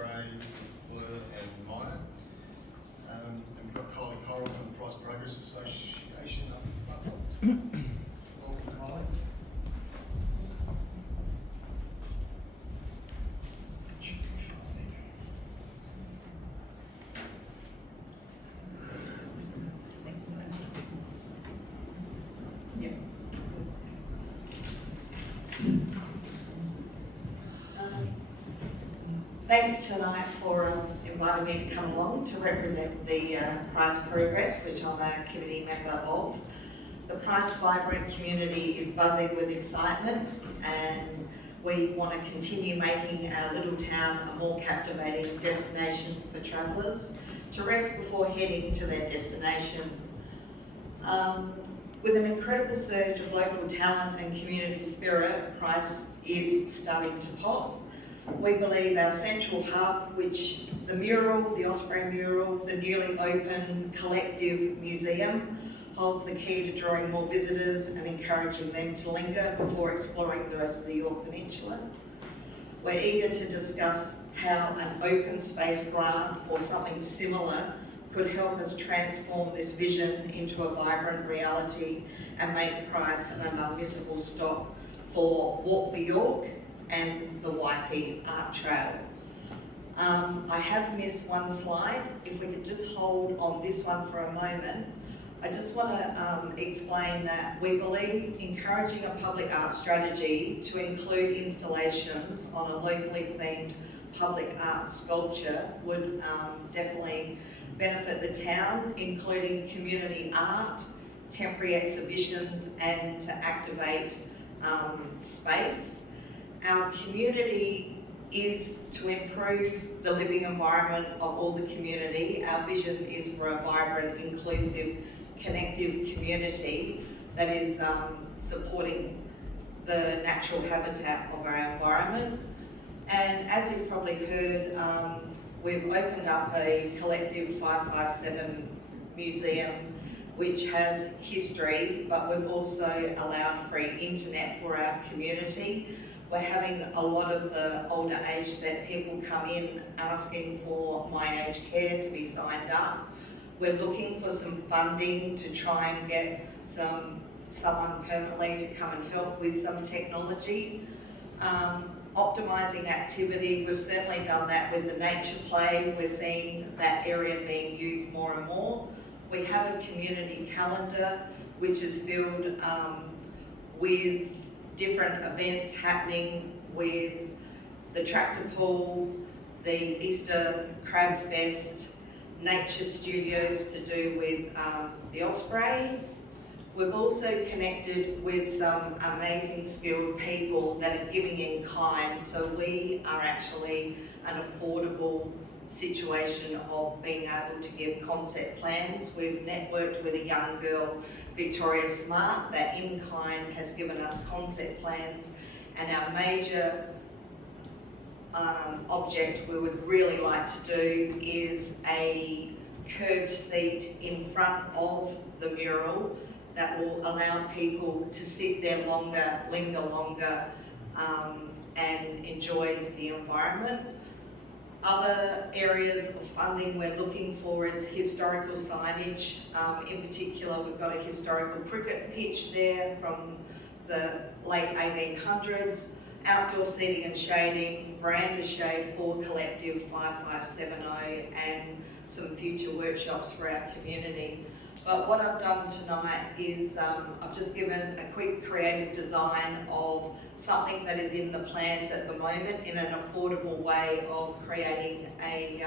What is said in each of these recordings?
Osprey, Blur and Maya. And we've got Kylie Coral from the Price Progress Association up. So welcome, Kylie. Thanks tonight for inviting me to come along to represent the Price Progress, which I'm a committee member of. The Price Vibrant community is buzzing with excitement, and we want to continue making our little town a more captivating destination for travellers to rest before heading to their destination. With an incredible surge of local talent and community spirit, Price is starting to pop. We believe our central hub, which the mural, the Osprey mural, the newly opened collective museum, holds the key to drawing more visitors and encouraging them to linger before exploring the rest of the Yorke Peninsula. We're eager to discuss how an open space grant or something similar could help us transform this vision into a vibrant reality and make Price an unmissable stop for Walk the Yorke and the YP Art Trail. I have missed one slide. If we could just hold on this one for a moment. I just want to explain that we believe encouraging a public art strategy to include installations on a locally themed public art sculpture would definitely benefit the town, including community art, temporary exhibitions, and to activate space. Our community is to improve the living environment of all the community. Our vision is for a vibrant, inclusive, connective community that is supporting the natural habitat of our environment. And as you've probably heard, we've opened up a collective 557 museum which has history, but we've also allowed free internet for our community. We're having a lot of the older age set people come in asking for My Aged Care to be signed up. We're looking for some funding to try and get someone permanently to come and help with some technology. Optimising activity, we've certainly done that with the nature play. We're seeing that area being used more and more. We have a community calendar which is filled with different events happening with the tractor pull, the Easter Crab Fest, nature studios to do with the Osprey. We've also connected with some amazing skilled people that are giving in kind, so we are actually an affordable situation of being able to give concept plans. We've networked with a young girl, Victoria Smart, that in kind has given us concept plans, and our major object we would really like to do is a curved seat in front of the mural that will allow people to sit there longer, linger longer, and enjoy the environment. Other areas of funding we're looking for is historical signage. In particular, we've got a historical cricket pitch there from the late 1800s, outdoor seating and shading, veranda shade for Collective 5570, and some future workshops for our community. But what I've done tonight is I've just given a quick creative design of something that is in the plans at the moment in an affordable way of creating a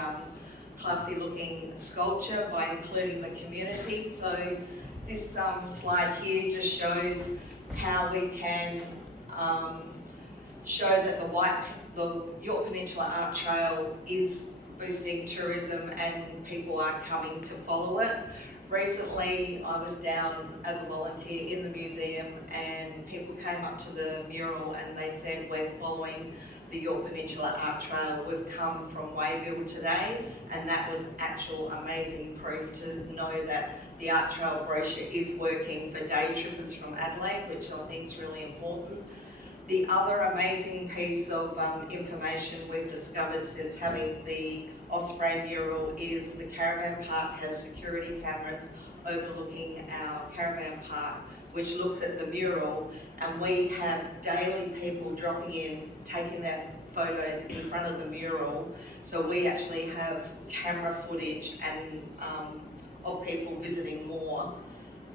classy looking sculpture by including the community. So this slide here just shows how we can show that the Yorke Peninsula Art Trail is boosting tourism and people are coming to follow it. Recently, I was down as a volunteer in the museum and people came up to the mural and they said, we're following the Yorke Peninsula Art Trail. We've come from Wayville today, and that was actual amazing proof to know that the Art Trail brochure is working for day trippers from Adelaide, which I think is really important. The other amazing piece of information we've discovered since having the Osprey mural is the caravan park has security cameras overlooking our caravan park, which looks at the mural, and we have daily people dropping in, taking their photos in front of the mural. So we actually have camera footage and of people visiting more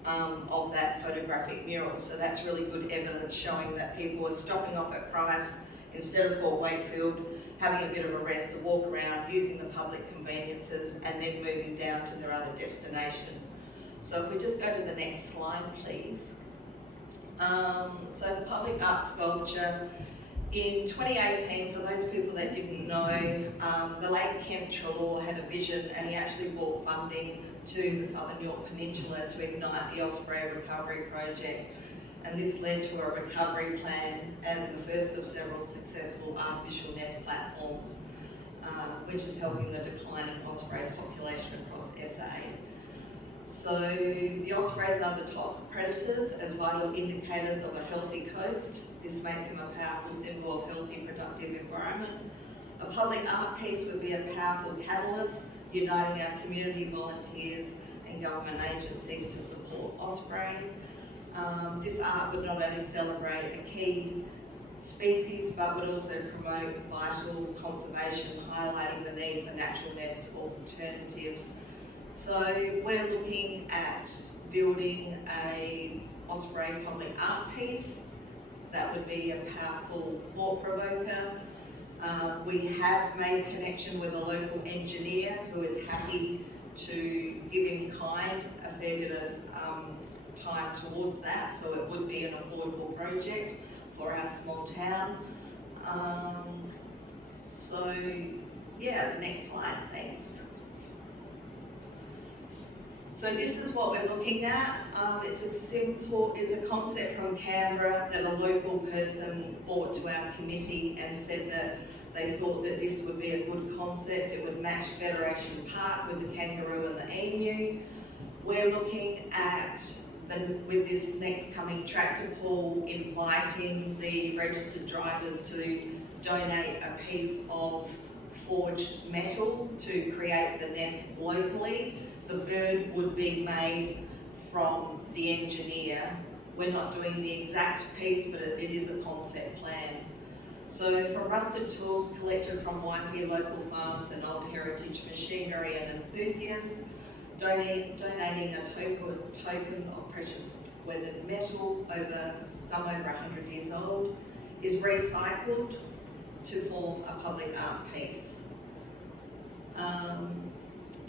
of that photographic mural. So that's really good evidence showing that people are stopping off at Price instead of Port Wakefield, having a bit of a rest to walk around, using the public conveniences, and then moving down to their other destination. So if we just go to the next slide, please. So the public art sculpture, in 2018, for those people that didn't know, the late Kent Trelaw had a vision, and he actually brought funding to the Southern York Peninsula to ignite the Osprey Recovery Project. And this led to a recovery plan and the first of several successful artificial nest platforms, which is helping the declining osprey population across SA. So the ospreys are the top predators as vital indicators of a healthy coast. This makes them a powerful symbol of healthy, productive environment. A public art piece would be a powerful catalyst, uniting our community volunteers and government agencies to support osprey. This art would not only celebrate a key species, but would also promote vital conservation, highlighting the need for natural nest alternatives. So we're looking at building a osprey public art piece. That would be a powerful thought provoker. We have made connection with a local engineer who is happy to give in kind a fair bit of time towards that, so it would be an affordable project for our small town. So yeah, the next slide, thanks. So this is what we're looking at. It's a concept from Canberra that a local person brought to our committee and said that they thought that this would be a good concept. It would match Federation Park with the kangaroo and the emu. We're looking at, with this next coming tractor pull, inviting the registered drivers to donate a piece of forged metal to create the nest locally. The bird would be made from the engineer. We're not doing the exact piece, but it is a concept plan. So from rusted tools collected from YP local farms and old heritage machinery and enthusiasts, donating a token of precious weathered metal over 100 years old is recycled to form a public art piece.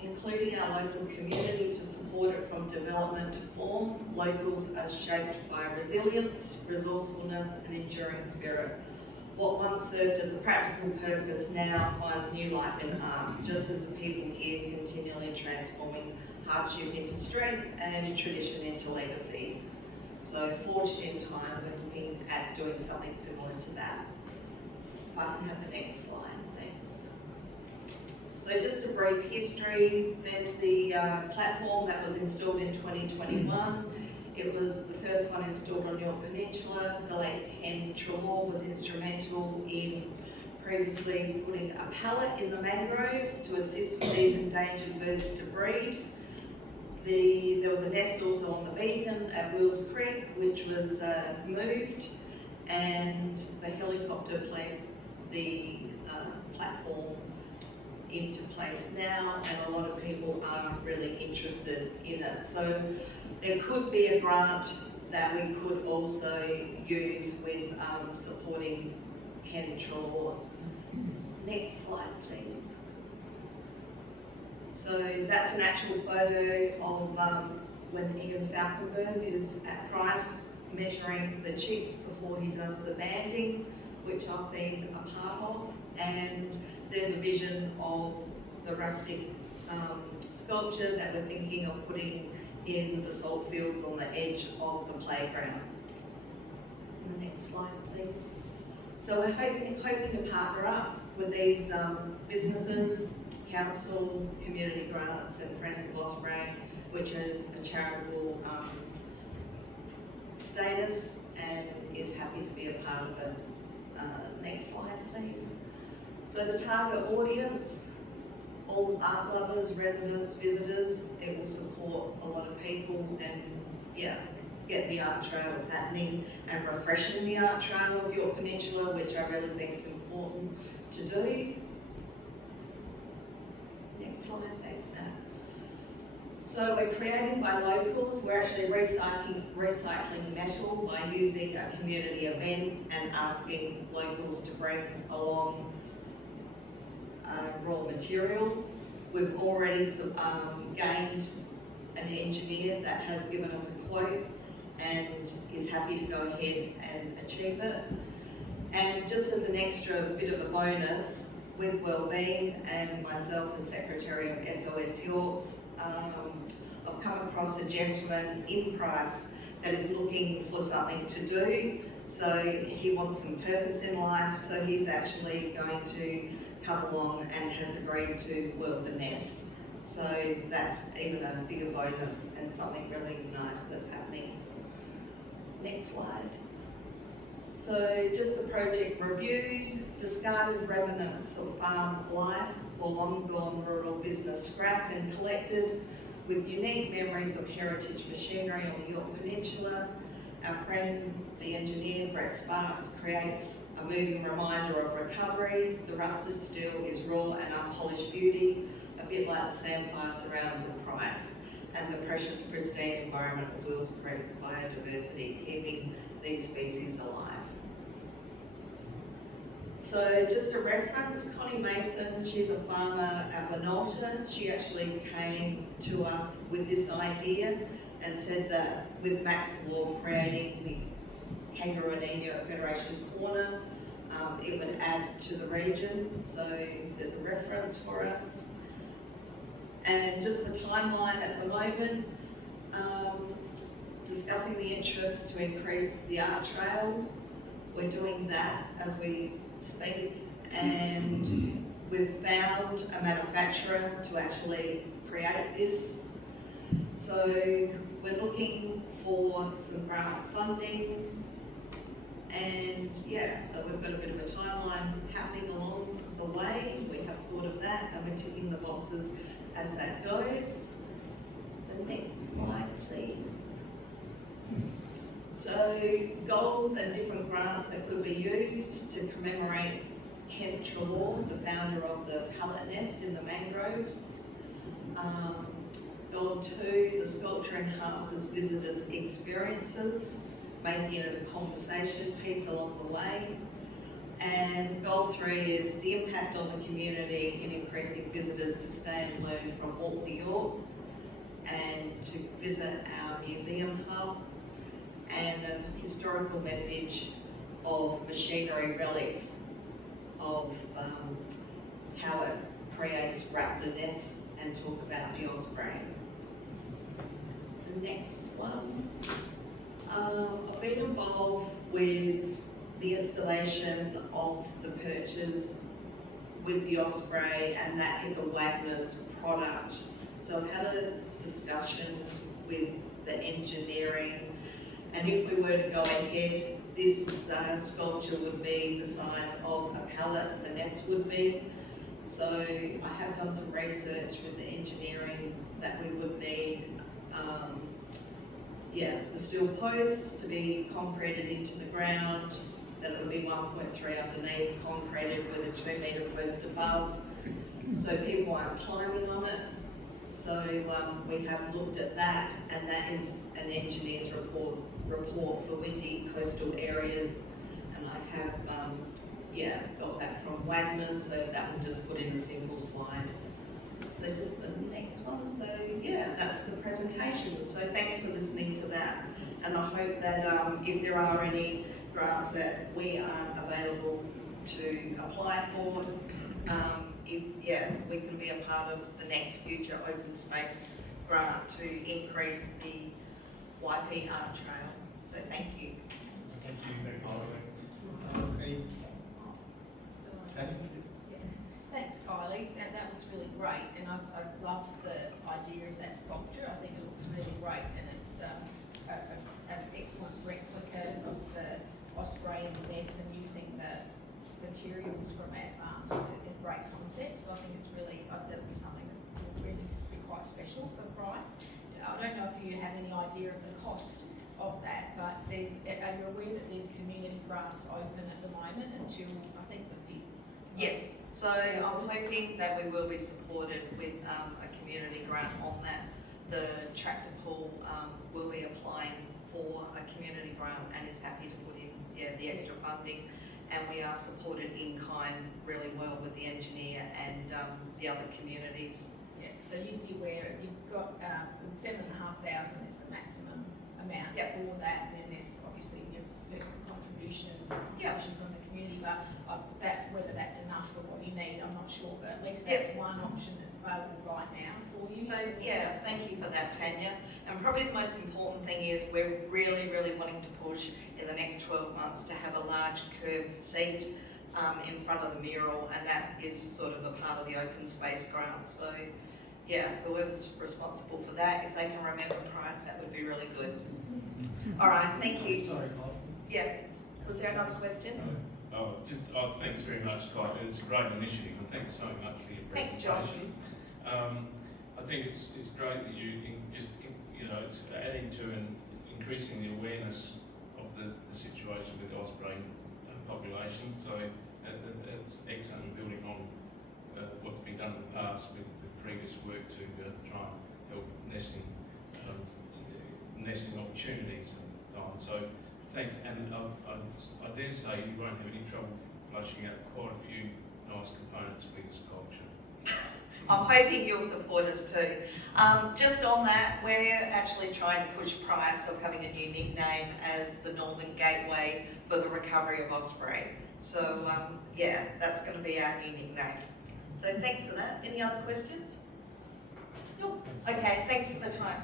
Including our local community to support it from development to form, locals are shaped by resilience, resourcefulness and enduring spirit. What once served as a practical purpose now finds new life in art, just as the people here continually transforming hardship into strength and tradition into legacy. So forged in time, we're looking at doing something similar to that. If I can have the next slide, thanks. So just a brief history, there's the platform that was installed in 2021. It was the first one installed on York Peninsula. The late Ken Trelaw was instrumental in previously putting a pallet in the mangroves to assist with these endangered birds to breed. There was a nest also on the beacon at Wills Creek, which was moved, and the helicopter placed the platform into place now, and a lot of people are really interested in it. So there could be a grant that we could also use with supporting Ken Trelaw. Next slide, please. So that's an actual photo of when Ian Falkenberg is at Price measuring the chicks before he does the banding, which I've been a part of, and there's a vision of the rustic sculpture that we're thinking of putting in the salt fields on the edge of the playground. The next slide, please. So we're hoping to partner up with these businesses, council, community grants and Friends of Osprey, which is a charitable status, and is happy to be a part of it. Next slide, please. So the target audience, all art lovers, residents, visitors. It will support a lot of people and get the art trail happening and refreshing the art trail of York Peninsula, which I really think is important to do. Next slide, thanks Matt. So we're creating by locals. We're actually recycling metal by using a community event and asking locals to bring along raw material. We've already gained an engineer that has given us a quote and is happy to go ahead and achieve it. And just as an extra bit of a bonus, with Wellbeing and myself as Secretary of SOS Yorks, I've come across a gentleman in Price that is looking for something to do. So he wants some purpose in life, so he's actually going to come along and has agreed to work the nest. So that's even a bigger bonus and something really nice that's happening. Next slide. So just the project review, discarded remnants of farm life or long gone rural business scrap and collected with unique memories of heritage machinery on the York Peninsula. Our friend, the engineer, Brett Sparks, creates a moving reminder of recovery. The rusted steel is raw and unpolished beauty, a bit like the sandfire surrounds of Price, and the precious pristine environment of Wills Creek biodiversity, keeping these species alive. So just a reference, Connie Mason, she's a farmer at Minolta. She actually came to us with this idea and said that with Max Wall creating the Kangaroo and Emu Federation Corner, it would add to the region. So there's a reference for us. And just the timeline at the moment, discussing the interest to increase the art trail. We're doing that as we speak, and we've found a manufacturer to actually create this. So we're looking for some grant funding, and so we've got a bit of a timeline happening along the way. We have thought of that and we're ticking the boxes as that goes. The next slide, please. So goals and different grants that could be used to commemorate Kent Trelaw, the founder of the pallet nest in the mangroves. Goal 2, the sculpture enhances visitors' experiences, making it a conversation piece along the way. And goal 3 is the impact on the community in increasing visitors to stay and learn from all the York and to visit our museum hub, and a historical message of machinery relics of how it creates raptor nests, and talk about the osprey. The next one. I've been involved with the installation of the perches with the osprey, and that is a Wagner's product. So I've had a discussion with the engineering, and if we were to go ahead, this sculpture would be the size of a pallet, the nest would be. So I have done some research with the engineering that we would need the steel posts to be concreted into the ground, that it would be 1.3 underneath, concreted with a 2 metre post above, so people aren't climbing on it. So we have looked at that, and that is an engineer's report for windy coastal areas, and I have got that from Wagner's, so that was just put in a simple slide. So just the next one. So that's the presentation. So thanks for listening to that, and I hope that if there are any grants that we aren't available to apply for, if we can be a part of the next future open space grant to increase the YP art trail. So thank you. Thank you, Ms. Holloway. Thanks, Kylie. That was really great, and I love the idea of that sculpture. I think it looks really great, and it's an excellent replica of the osprey and the nest, and using the materials from our farms is a great concept. So I think it's really, that'll be something that will really be quite special for price. I don't know if you have any idea of the cost of that, but are you aware that there's community grants open at the moment until, I think, the 5th? Yeah, so I'm hoping that we will be supported with a community grant on that. The tractor pool will be applying for a community grant and is happy to put in the extra funding, and we are supported in kind really well with the engineer and the other communities. Yeah, so you'd be aware, you've got 7,500 is the maximum amount for that, and then there's obviously your personal contribution from the community, but whether that's enough for what you need, I'm not sure, but at least that's one option that's available right now for you. So thank you for that, Tanya. And probably the most important thing is we're really, really wanting to push in the next 12 months to have a large curved seat in front of the mural, and that is sort of a part of the open space grant. So whoever's responsible for that, if they can remember price, that would be really good. All right, thank you. Sorry, Bob. Yeah, was there another question? Thanks very much, Kai. It's a great initiative, and thanks so much for your presentation. Thanks, John. I think it's great that it's adding to and increasing the awareness of the situation with the osprey population. So it's excellent in building on what's been done in the past with the previous work to try and help nesting opportunities and so on. So thanks, and I dare say you won't have any trouble flushing out quite a few nice components for your sculpture. I'm hoping you'll support us too. Just on that, we're actually trying to push price of having a new nickname as the Northern Gateway for the recovery of osprey. So that's going to be our new nickname. So thanks for that. Any other questions? No. Okay, thanks for the time.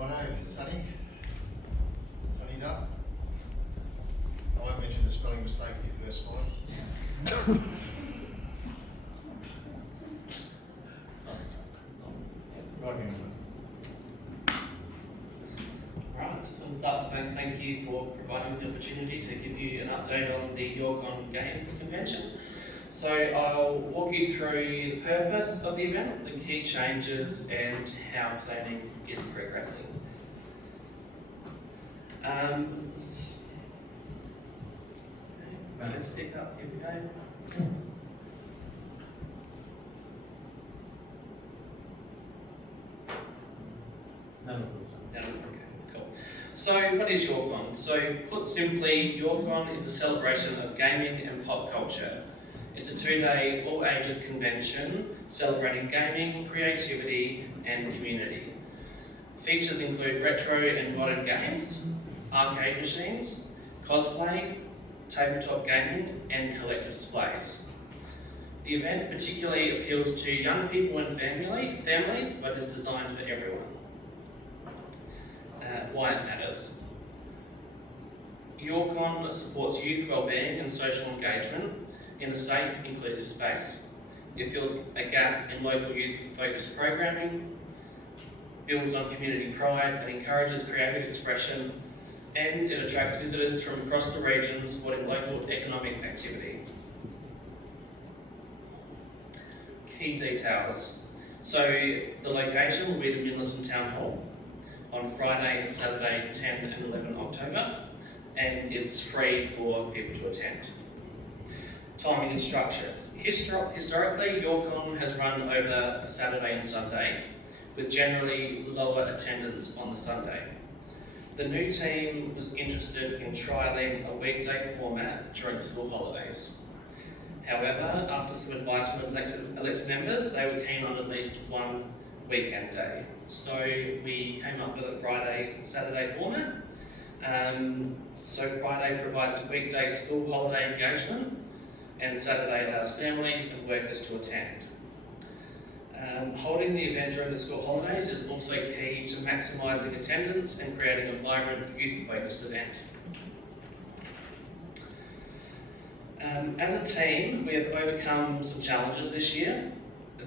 Righto, Sonny. Sonny's up. I won't mention the spelling mistake for your first slide. Right, just want to start by saying thank you for providing me the opportunity to give you an update on the York On Games Convention. So I'll walk you through the purpose of the event, the key changes, and how planning is progressing. Let's stick up, here we go. Okay, cool. So what is York On? So put simply, York On is a celebration of gaming and pop culture. It's a 2-day, all-ages convention celebrating gaming, creativity and community. Features include retro and modern games, arcade machines, cosplay, tabletop gaming and collector displays. The event particularly appeals to young people and families, but is designed for everyone. Why it matters. York On supports youth wellbeing and social engagement in a safe, inclusive space. It fills a gap in local youth-focused programming, builds on community pride and encourages creative expression, and it attracts visitors from across the region, supporting local economic activity. Key details. So the location will be the Midlands Town Hall on Friday and Saturday 10 and 11 October, and it's free for people to attend. Timing and structure. Historically, York On has run over a Saturday and Sunday, with generally lower attendance on the Sunday. The new team was interested in trialling a weekday format during school holidays. However, after some advice from elected members, they were keen on at least one weekend day. So we came up with a Friday-Saturday format. So Friday provides weekday school holiday engagement, and Saturday allows families and workers to attend. Holding the event during the school holidays is also key to maximising attendance and creating a vibrant youth-focused event. As a team, we have overcome some challenges this year.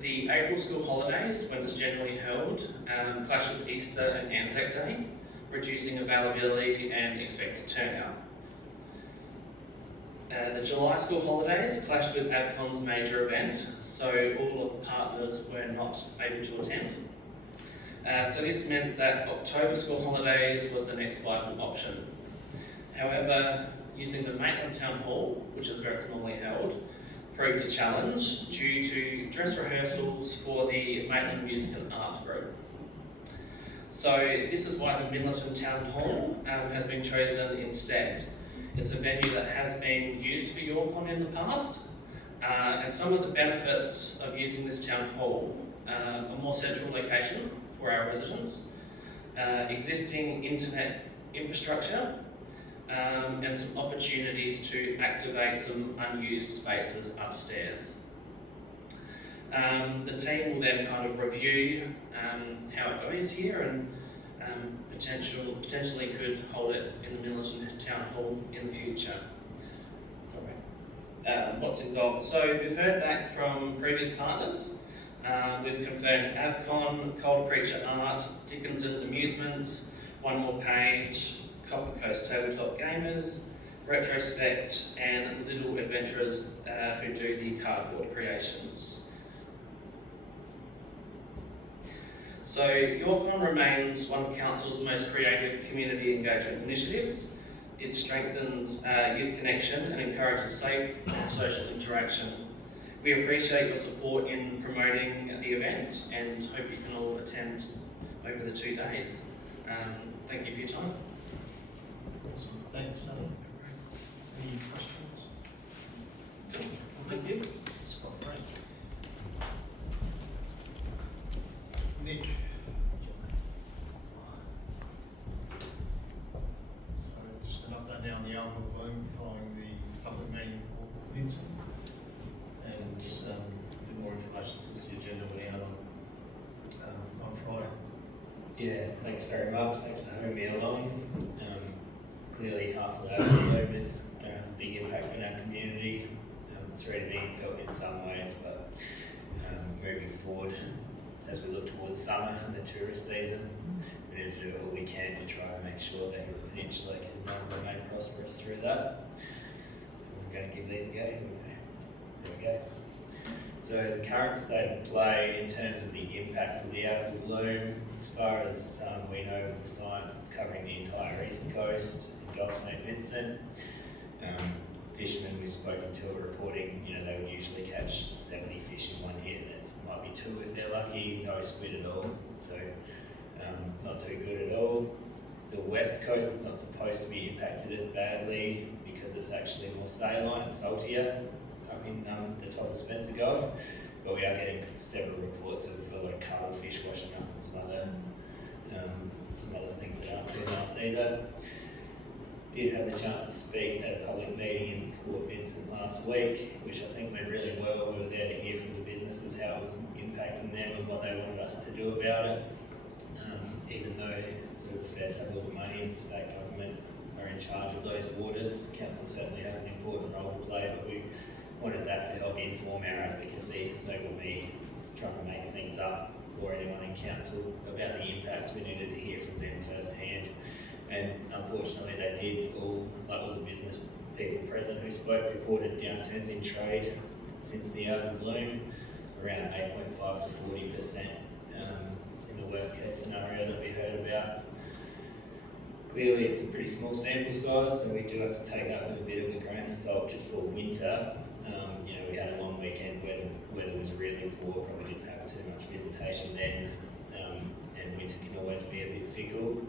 the April school holidays, when it's generally held, clash with Easter and Anzac Day, reducing availability and expected turnout. The July school holidays clashed with AVCON's major event, so all of the partners were not able to attend. So this meant that October school holidays was the next viable option. However, using the Maitland Town Hall, which is where it's normally held, proved a challenge due to dress rehearsals for the Maitland Music and Arts Group. So this is why the Midleton Town Hall has been chosen instead. It's a venue that has been used for YorkCon in the past, and some of the benefits of using this town hall: a more central location for our residents, existing internet infrastructure, and some opportunities to activate some unused spaces upstairs. The team will then kind of review how it goes here and potentially could hold it in the Midleton Town Hall in the future. What's involved? So we've heard back from previous partners. We've confirmed AVCON, Cold Creature Art, Dickinson's Amusements, One More Page, Copper Coast Tabletop Gamers, Retrospect, and Little Adventurers who do the cardboard creations. So YorkCon remains one of Council's most creative community engagement initiatives. It strengthens youth connection and encourages safe and social interaction. We appreciate your support in promoting the event and hope you can all attend over the 2 days. Thank you for your time. Awesome. Thanks. Any questions? Thank you. Scott, great. Nick. So just an update now on the alcohol bloom following the public meeting in Port Vincent. And a bit more information since the agenda went out on Friday. Yeah, thanks very much. Thanks for having me along. Clearly, half of the bloom is going to have a big impact on our community. It's already being felt in some ways, but moving forward, as we look towards summer and the tourist season, we need to do what we can to try and make sure that the peninsula can remain prosperous through that. We're going to give these a go. There we go. So the current state of play in terms of the impacts of the algal bloom, as far as we know with the science, it's covering the entire east coast in Gulf St Vincent. Fishermen we've spoken to are reporting, they would usually catch 70 fish in one hit, and it might be 2 if they're lucky, no squid at all. So not too good at all. The west coast is not supposed to be impacted as badly because it's actually more saline and saltier up in the top of Spencer Gulf, but we are getting several reports of a lot of cuttlefish washing up and some other things that aren't too nice either. Did have the chance to speak at a public meeting in Port Vincent last week, which I think went really well. We were there to hear from the businesses how it was impacting them and what they wanted us to do about it. Even though sort of the feds have all the money and the state government are in charge of those waters, council certainly has an important role to play, but we wanted that to help inform our advocacy. It's no good me trying to make things up or anyone in council about the impacts. We needed to hear from them firsthand. And unfortunately they did. All the business people present who spoke reported downturns in trade since the algal bloom, around 8.5 to 40% in the worst case scenario that we heard about. Clearly it's a pretty small sample size, so we do have to take that with a bit of a grain of salt just for winter. We had a long weekend where the weather was really poor, probably didn't have too much visitation then, and winter can always be a bit fickle.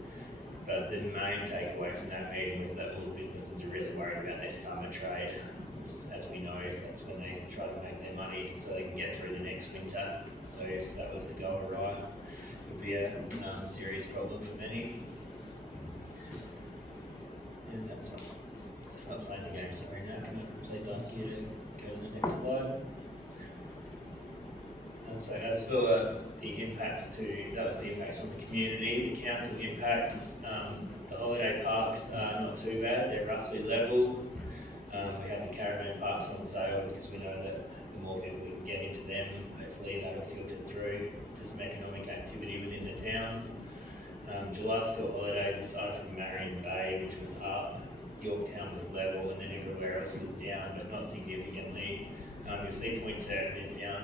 But the main takeaway from that meeting was that all the businesses are really worried about their summer trade. As we know, that's when they try to make their money so they can get through the next winter. So if that was to go awry, it would be a serious problem for many. And that's not playing the game, sorry. Now can I please ask you to go to the next slide? So as for the impacts that was the impacts on the community, the council impacts, the holiday parks are not too bad, they're roughly level. We have the caravan parks on sale because we know that the more people we can get into them, hopefully that'll filter through to some economic activity within the towns. July school holidays, aside from Marion Bay, which was up, Yorktown was level, and then everywhere else was down, but not significantly. You'll see Point Turpin is down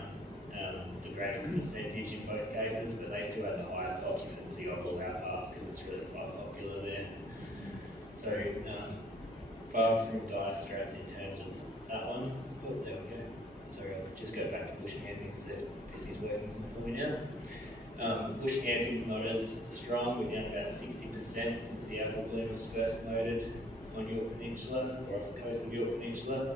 the greatest percentage in both cases, but they still have the highest occupancy of all our parks because it's really quite popular there. So far from dire straits in terms of that one. Oh, there we go. Sorry, I'll just go back to bush camping so this is working for me now. Bush camping is not as strong. We're down about 60% since the algal bloom was first noted on York Peninsula, or off the coast of York Peninsula.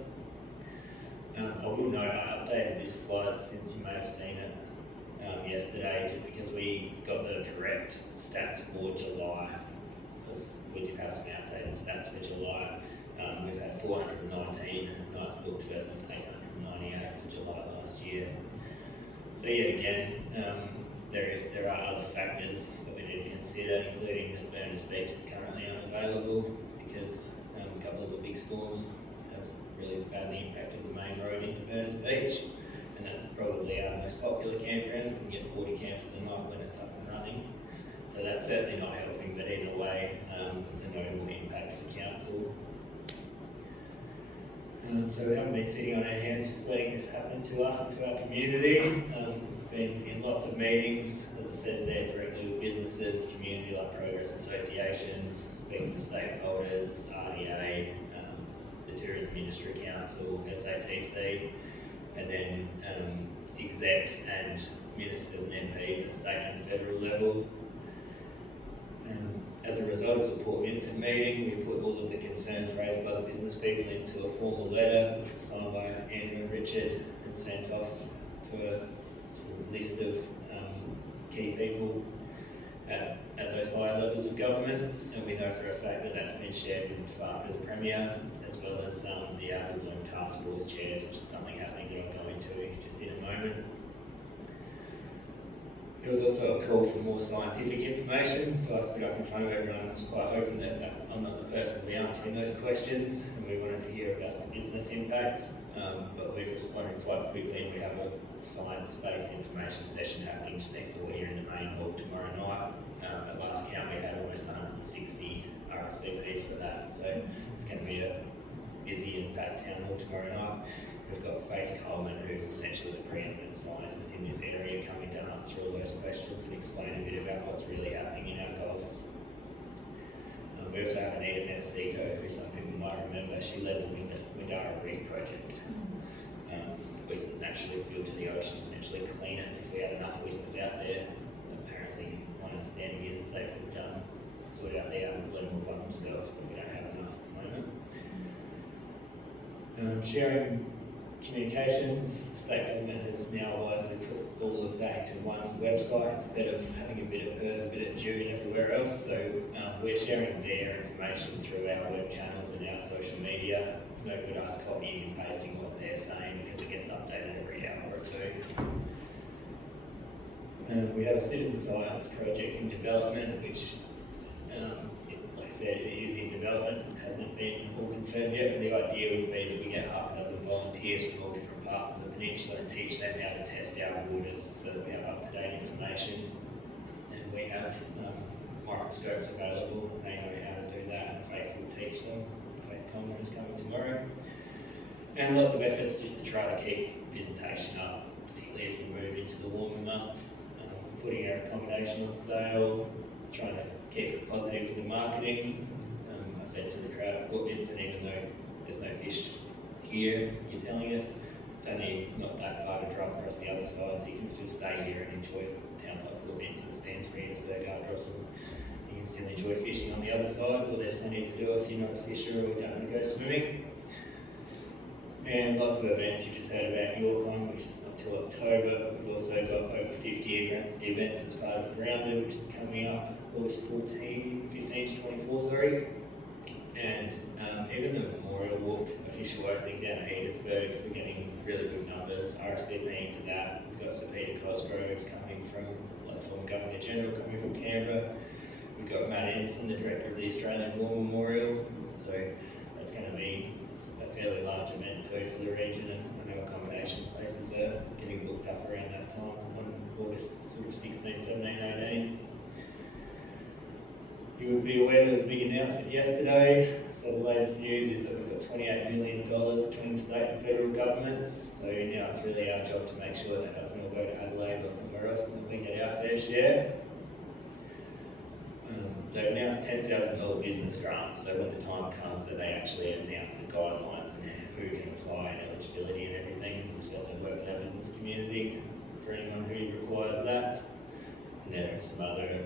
I will note I updated this slide since you may have seen it yesterday, just because we got the correct stats for July, because we did have some outdated stats for July. We've had 419 nights booked versus 898 for July last year. So yet again, there are other factors that we need to consider, including that Burners Beach is currently unavailable because a couple of the big storms have really badly impacted the main road into Burners Beach, and that's probably our most popular campground. We can get 40 campers a night when it's up and running. So that's certainly not helping, but either way, it's a notable impact for council. So we haven't been sitting on our hands just letting this happen to us and to our community. Been in lots of meetings, as it says there, directly with businesses, community like progress associations, speaking to stakeholders, RDA, the Tourism Industry Council, SATC, and then execs and ministers and MPs at state and federal level. As a result of the Port Vincent meeting, we put all of the concerns raised by the business people into a formal letter, which was signed by Andrew and Richard and sent off to a sort of list of key people at those higher levels of government. And we know for a fact that that's been shared with the Department of the Premier, as well as the algal bloom task force chairs, which is something happening that I'll go into just in a moment. There was also a call for more scientific information, so I stood up in front of everyone and was quite open that I'm not the person to be answering those questions, and we wanted to hear about the business impacts, but we've responded quite quickly, and we have a science-based information session happening just next door here in the main hall tomorrow night. At last count, we had almost 160 RSVPs for that, so it's going to be a busy and packed town hall tomorrow night. We've got Faith Coleman, who's essentially the preeminent scientist in this area, coming to answer all those questions and explain a bit about what's really happening in our gulfs. We also have Anita Metasico, who some people might remember. She led the Windara Reef project. Oysters naturally filter the ocean, essentially clean it. If we had enough oysters out there, apparently my understanding is they could sort out the algal bloom by themselves, but we don't have enough at the moment. Sharing communications, the state government has now wisely put all of that into one website instead of having a bit of PERS, a bit of Dew and everywhere else. So we're sharing their information through our web channels and our social media. It's no good us copying and pasting what they're saying because it gets updated every hour or two. We have a citizen science project in development, which like I said, it is in development, it hasn't been all confirmed yet, but the idea would be that we get half a dozen volunteers from all different parts of the peninsula and teach them how to test our waters so that we have up-to-date information. And we have microscopes available, they know how to do that, and Faith will teach them. Faith Coleman is coming tomorrow. And lots of efforts just to try to keep visitation up, particularly as we move into the warmer months, putting our accommodation on sale, trying to keep it positive with the marketing. I said to the crowd at Port Vincent, even though there's no fish here, you're telling us, it's only not that far to drive across the other side, so you can still stay here and enjoy towns like Port Vincent, Stansbury, Innsbruck, Ardross, and you can still enjoy fishing on the other side. Well, there's plenty to do if you're not a fisher or you don't want to go swimming. And lots of events. You just heard about Yorkline, which is not till October. We've also got over 50 events as part of Grounded, which is coming up August 15 to 24, sorry. And even the Memorial Walk official opening down at Edithburgh, we're getting really good numbers RSVPing to that. We've got Sir Peter Cosgrove coming from, like the former Governor General coming from Canberra. We've got Matt Anderson, the Director of the Australian War Memorial. So that's going to be a fairly large event too for the region, and I know accommodation places are getting booked up around that time on August sort of 16, 17, 18. You would be aware there was a big announcement yesterday. So the latest news is that we've got $28 million between the state and federal governments. So now it's really our job to make sure that doesn't all go to Adelaide or somewhere else and we get our fair share. They've announced $10,000 business grants, so when the time comes that they actually announce the guidelines and who can apply and eligibility and everything, we'll certainly work with our business community for anyone who requires that. And there are some other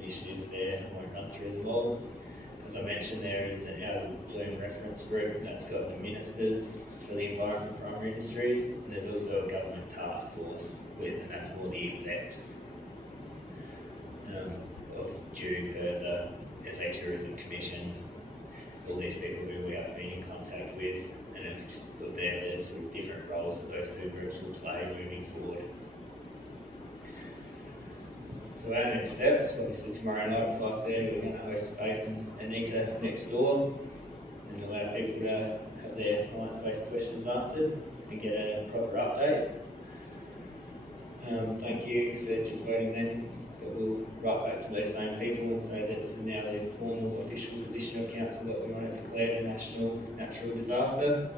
initiatives there, I won't run through them all. As I mentioned, there is an Out of the Bloom reference group that's got the ministers for the environment and primary industries, and there's also a government task force and that's all the execs of Jude, PIRSA, SA Tourism Commission, all these people who we have been in contact with, and have just put there the sort of different roles that those two groups will play moving forward. So our next steps, obviously tomorrow night at 5:30 we're going to host Faith and Anita next door and allow people to have their science-based questions answered and get a proper update. Thank you for just voting then, but we'll write back to those same people and say that it's now the formal official position of council that we want to declare a national natural disaster,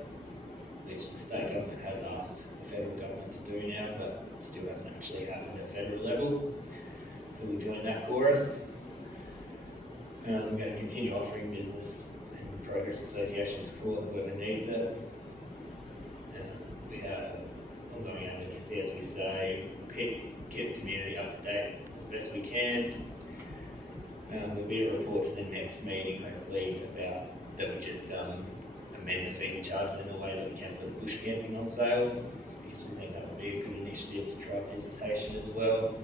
which the state government has asked the federal government to do now, but still hasn't actually happened at federal level. So we'll join that chorus. We're going to continue offering business and progress association support whoever needs it. We have ongoing advocacy, as we say, keep the community up to date as best we can. There'll be a report to the next meeting, hopefully, about that we just amend the fee and charge in a way that we can put the bush camping on sale, because we think that would be a good initiative to drive visitation as well.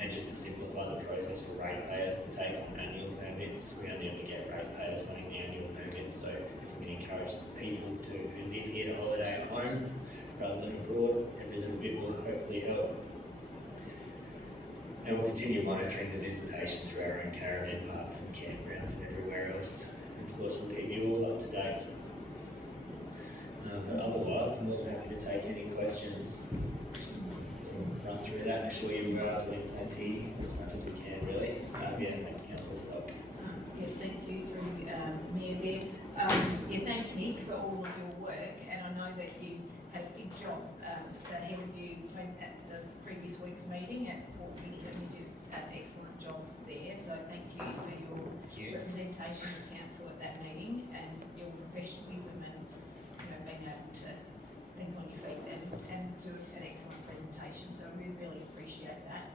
And just to simplify the process for ratepayers to take on annual permits. We only ever get ratepayers wanting the annual permits, so if we can encourage people who live here to holiday at home rather than abroad, every little bit will hopefully help. And we'll continue monitoring the visitation through our own caravan parks and campgrounds and everywhere else. And of course, we'll keep you all up to date. But otherwise, I'm more than happy to take any questions. Run through that, make sure you are doing plenty as much as we can, really. Yeah, thanks, Councillor Stock. Yeah, thank you through Mayor there. Yeah, thanks Nick for all of your work, and I know that you had a big job ahead of you at the previous week's meeting at Port Gibson. You did an excellent job there, so thank you for your representation of council at that meeting and your professionalism and being able to think on your feet and do an excellent presentation. So we really appreciate that.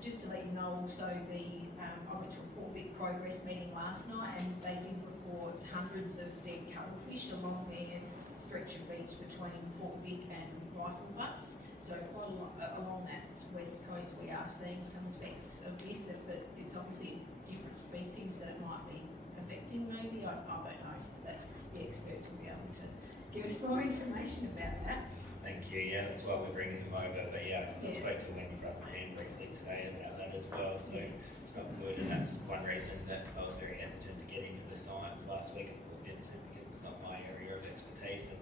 Just to let you know also, I went to a Port Vic progress meeting last night and they did report hundreds of dead cuttlefish along their stretch of beach between Port Vic and Rifle Butts. So quite a lot along that west coast we are seeing some effects of this, but it's obviously different species that it might be affecting maybe, I don't know, but the experts will be able to give us more information about that. Thank you, yeah, that's why we're bringing them over, but yeah, I spoke to Wendy Brosnahan briefly today about that as well, so it's not good, and that's one reason that I was very hesitant to get into the science last week at Port Vincent, because it's not my area of expertise, and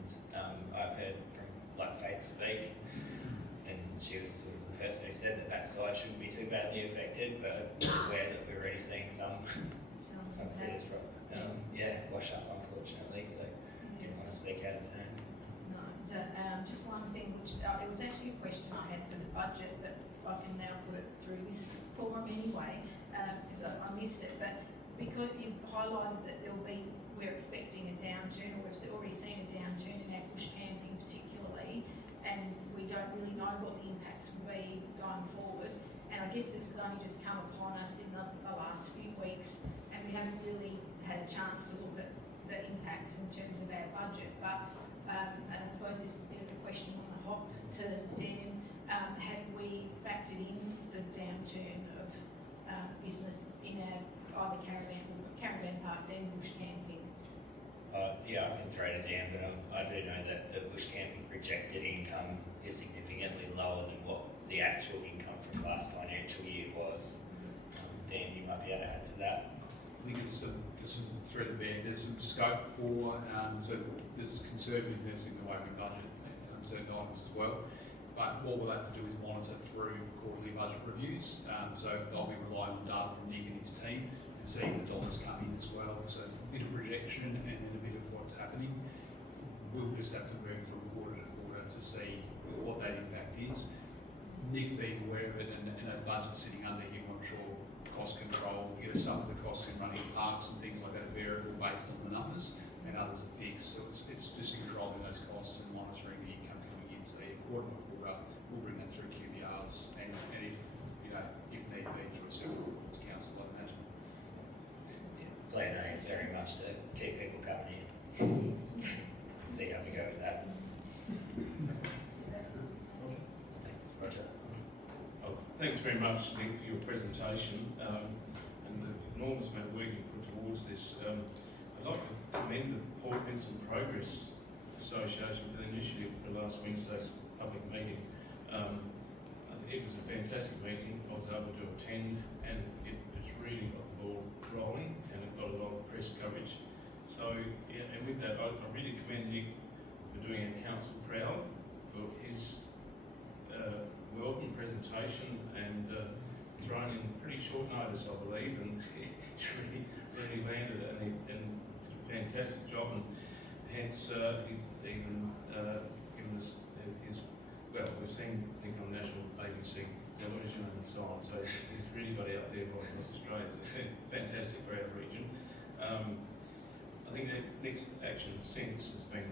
I've heard from Faith speak, and she was sort of the person who said that side shouldn't be too badly affected, but aware that we're already seeing some critters wash up, unfortunately, so didn't want to speak out of turn. Just one thing, which it was actually a question I had for the budget, but I can now put it through this forum anyway, because I missed it. But because you've highlighted that we're expecting a downturn, or we've already seen a downturn in our bush camping particularly, and we don't really know what the impacts will be going forward. And I guess this has only just come upon us in the last few weeks, and we haven't really had a chance to look at the impacts in terms of our budget. But and I suppose this is a bit of a question on the hop to Dan. Have we factored in the downturn of business in our either caravan parks and bush camping? Yeah, I can throw it down, but I do know that the bush camping projected income is significantly lower than what the actual income from last financial year was. Dan, you might be able to add to that. I think there's some thread there. There's some scope for, so there's conservativeness in the way we budget certain items as well. But what we'll have to do is monitor through quarterly budget reviews. So I'll be relying on data from Nick and his team and seeing the dollars come in as well. So a bit of projection and then a bit of what's happening. We'll just have to move from quarter to quarter to see what that impact is. Nick being aware of it and as budget's sitting under him, I'm sure cost control, some of the costs in running parks and things like that are variable based on the numbers and others are fixed. So it's just controlling those costs and monitoring the income coming in. So quarter by quarter, we'll bring that through QBRs and if, if need be through a several council, I imagine. Plan A is very much to keep people coming in. See how we go with that. Thanks, Roger. Oh, thanks very much, Nick, for your presentation and the enormous amount of work you put towards this. I'd like to commend the Port Vincent Progress Association for the initiative for last Wednesday's public meeting. I think it was a fantastic meeting. I was able to attend and it's really got the ball rolling and it got a lot of press coverage. So, yeah, and with that, I really commend Nick for doing our council proud, for his welcome presentation and thrown in pretty short notice, I believe, and he's really landed and did a fantastic job, and hence he's even given us his, well, we've seen Nick on national ABC television and so on, so he's really got out there across Australia. It's fantastic for our region. I think the next action since has been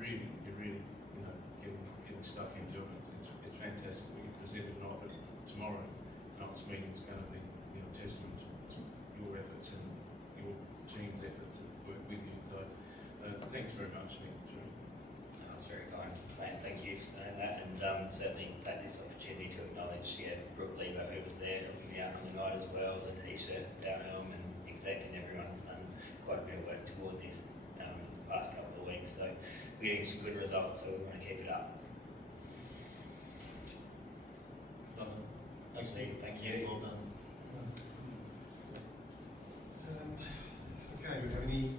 really getting stuck into it. It's fantastic. We can present it tonight, but tomorrow night's meeting is going to be testament to your efforts and your team's efforts that work with you. So thanks very much, Nick. That's very kind, mate. Thank you for saying that, and certainly take this opportunity to acknowledge Brooke Lever, who was there looking me up on the night as well, Letitia Downelm and exec, and everyone's done quite a bit of work toward this the past couple of weeks. So we're getting some good results, so we want to keep it up. Thanks, Steve. Thank you. Well done. Okay, do we have any